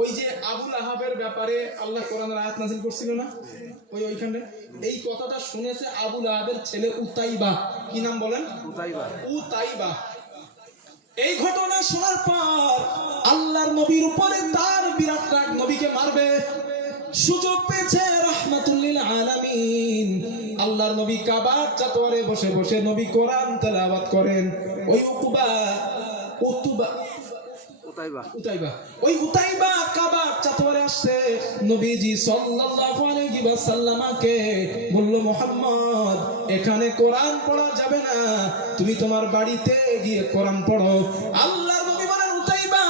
ওই যে আবুল আহাবের ব্যাপারে আল্লাহ কোরআনের আয়াত নাযিল করছিল না, ওইখানে এই কথাটা শুনেছে আবুল আহাবের ছেলে উতাইবা। কি নাম বলেন? উতাইবা। এই ঘটনা শোনার পর আল্লাহর নবীর উপরে তার বিরাট রাগ, নবীকে মারবে। সুযোগ পেয়েছে রাহমাতুল লিল আলামিন, আল্লাহর নবী কাবার চত্বরে বসে বসে নবী কোরআন তেলাওয়াত করেন। ওই উতাইবা কাবার চত্বরে আসছে, নবীজি সাল্লাল্লাহু আলাইহি ওয়াসাল্লামকে বলল, মুহাম্মদ এখানে কোরআন পড়া যাবে না, তুমি তোমার বাড়িতে গিয়ে কোরআন পড়ো। আল্লাহর নবী বলেন, উতাইবা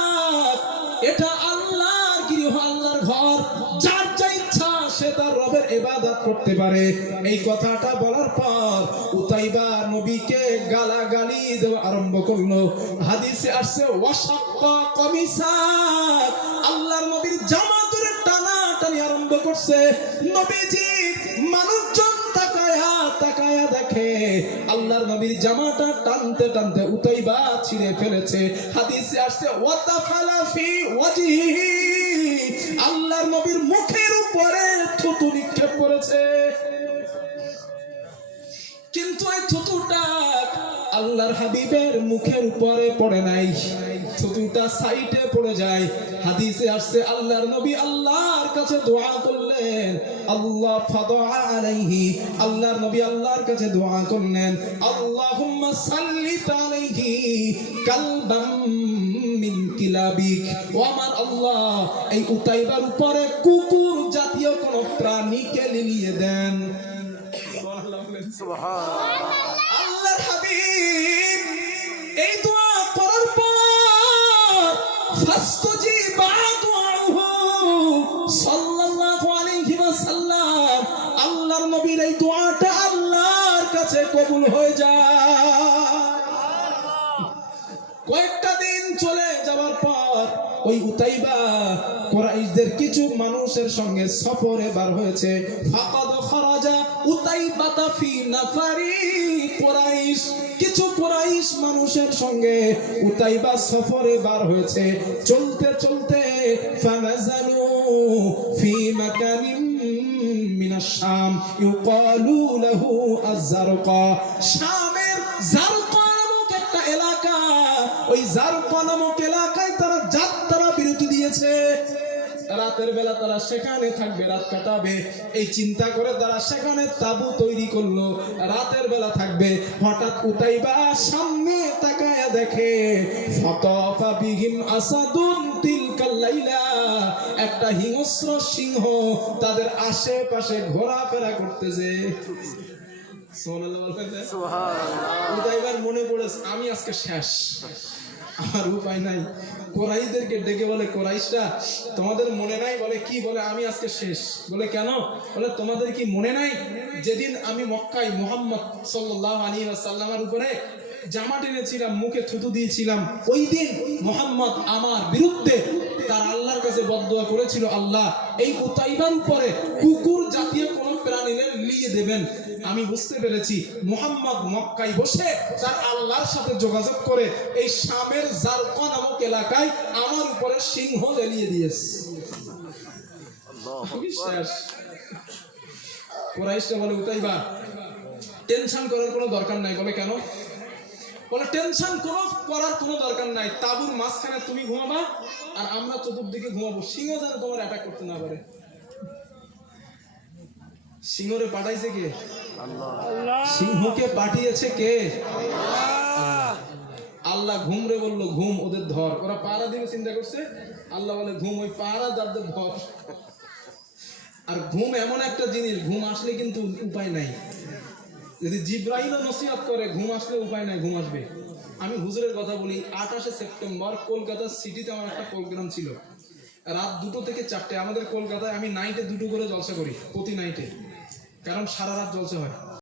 এটা আল্লাহর গৃহ, আল্লাহর ঘর, যার যা ইচ্ছা সে তার রবের ইবাদত করতে পারে। এই কথাটা বলার পর উতাইবা নবীকে গালাগালি দেওয়া আরম্ভ করলো। হাদিসে আসছে ওয়াশাক্কা কমিসা, আল্লাহর নবীর জামা ধরে টানাটানি আরম্ভ করছে। নবীজি মানুষজন তাকায়া তাকায়া দেখে আল্লাহর নবীর জামাটা টানতে টানতে উতাইবা ছিঁড়ে ফেলেছে। হাদিসে আসছে ওয়াতাফালা ফি ওয়াজহিহি, আল্লাহর নবীর মুখের উপরে থুতু নিক্ষেপ করেছে। কিন্তু এই থুতুটা আল্লাহর হাবিবের মুখের উপরে পড়ে নাই, থুতুটা সাইডে পড়ে যায়। হাদিসে আসছে আল্লাহর নবী আল্লাহর কাছে দোয়া করলেন, আল্লাহ ফাদা আলাইহি, আল্লাহর নবী আল্লাহর কাছে দোয়া করলেন, আল্লাহুম্মা সাল্লিত আলাইহি কালবাম মিন কিলাবিক, ও আমার আল্লাহ এই উতাইবার উপরে কুকুর জাতীয় কোন প্রাণীকে লিলিয়ে দেন। আল্লাহর হাবিব এই দোয়া করার পর ফাসতাজিবা দুআহু সাল্লাল্লাহু আলাইহি ওয়াসাল্লাম, আল্লাহর নবীর এই দোয়াটা আল্লাহর কাছে কবুল হয়ে যায়। কয়েকটা দিন চলে যাওয়ার পর ওই উতাইবা কুরাইশদের কিছু মানুষের সঙ্গে সফরে বার হয়েছে। ফাকাদ খারাজা উতাইবাতা ফি নাফারি কুরাইশ, কিছু কুরাইশ মানুষের সঙ্গে উতাইবা সফরে বার হয়েছে। চলতে চলতে ফানাজালু ফি মাকানিন মিনাশ শাম ইউকালু লাহু আয-যারকা, শামের যারকা নামক একটা এলাকা, ওই যারকা নামক এলাকায় তারা যাত্রা বিরতি দিয়েছে। রাতের বেলা তারা সেখানে থাকবে, রাত কাটাবে, এই চিন্তা করে তারা সেখানে তাবু তৈরি করলো, রাতের বেলা থাকবে। হঠাৎ উতাইবা সামনে তাকায়া দেখে ফাতাফা বিহিম আসাদুন তিলকাল লাইলা, একটা হিংস্র সিংহ তাদের আশেপাশে ঘোরাফেরা করতেছে। উতাইবার মনে পড়েছে আমি আজকে শেষ, আমার উপায় নাই। কোরাইশদেরকে ডেকে বলে, কোরাইশরা তোমাদের মনে নাই? বলে কি? বলে আমি আজকে শেষ। বলে কেন? বলে তোমাদের কি মনে নাই যেদিন আমি মক্কায় মুহাম্মদ সাল্লাল্লাহু আলাইহি ওয়াসাল্লামের উপরে জামা টেনেছিলাম, মুখে থুতু দিয়েছিলাম, ওই দিন মুহাম্মদ আমার বিরুদ্ধে তার আল্লাহর কাছে বদদোয়া করেছিল, আল্লাহ এই উতাইবার উপরে কুকুর জাতীয় কোন প্রাণী লিয়ে দেবেন। আমি বুঝতে পেরেছি মুহাম্মদ মক্কায় বসে তার আল্লাহর সাথে যোগাযোগ করে এই শামের যারকা নামক এলাকায় আমার উপরে সিংহ লেলিয়ে দিয়েছে। কুরাইশরা বলে, উতাইবা টেনশন করার কোনো দরকার নাই। বলে কেন? বলে টেনশন করার কোনো দরকার নাই, তাবুর মাঝখানে তুমি ঘুমাবা আর আমরা চতুর্দিকে ঘুমাবো, সিংহ যেন তোমার অ্যাটাক করতে না পারে। সিংহরে পাঠাইছে কে? আল্লাহ। সিংহকে পাঠিয়েছে কে? আল্লাহ। আল্লাহ ঘুমরে বললো, ঘুম ওদের ধর। ওরা পাহারা দিবে চিন্তা করছে, আল্লাহ বলে ঘুম ওই পাহারা দারদের ধর। আর ঘুম এমন একটা জিনিস, ঘুম আসলে কিন্তু উপায় নাই। যদি জিব্রাইলও নসিহত করে ঘুম আসলে উপায় নাই, ঘুম আসবে। আমি হুজুরের কথা বলি, 28শে সেপ্টেম্বর কলকাতা সিটিতে আমার একটা প্রোগ্রাম ছিল, রাত 2টো থেকে 4টে। আমাদের কলকাতায় আমি নাইটে 2টো করে জলসা করি, প্রতি নাইটে, কারণ সারা রাত জলসা হয়।